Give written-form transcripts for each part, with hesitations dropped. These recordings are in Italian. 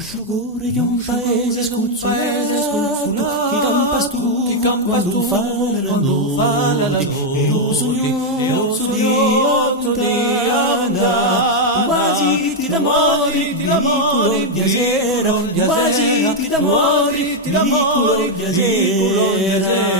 sciuguri di un paese scuzzolato, chi campa tu fa la lodi, e l'uso di Ondiana, quasi ti d'amori, di sera, quasi ti d'amori, di sera.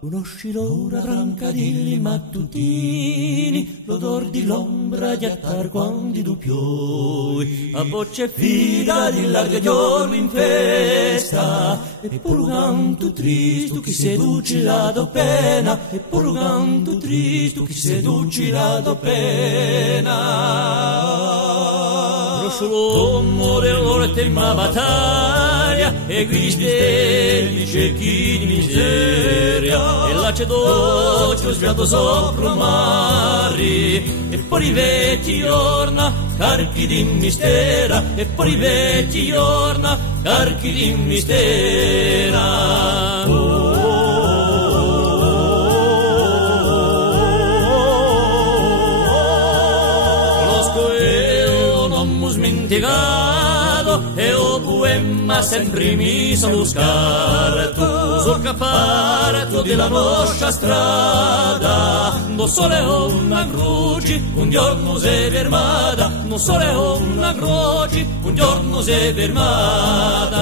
Conosci l'ora brancadilli mattutini, l'odor di l'ombra di attar quando tu pioi, a voce fida di larga giorno in festa, e pur canto tristo chi seduci la do pena, e pur canto tristo chi seduci la do pena. L'uomo dell'orte in una battaglia, e qui steli ciechi di miseria, e là c'è dolce sviato sopra mari, e poi i vecchi giorna carichi di mistera, e poi i vecchi giorna carichi di mistera. E o poema sempre mi sa lo scarto sul caparto della nostra strada. Non solo una croce, un giorno si è fermata, non solo una croce, un giorno si è fermata.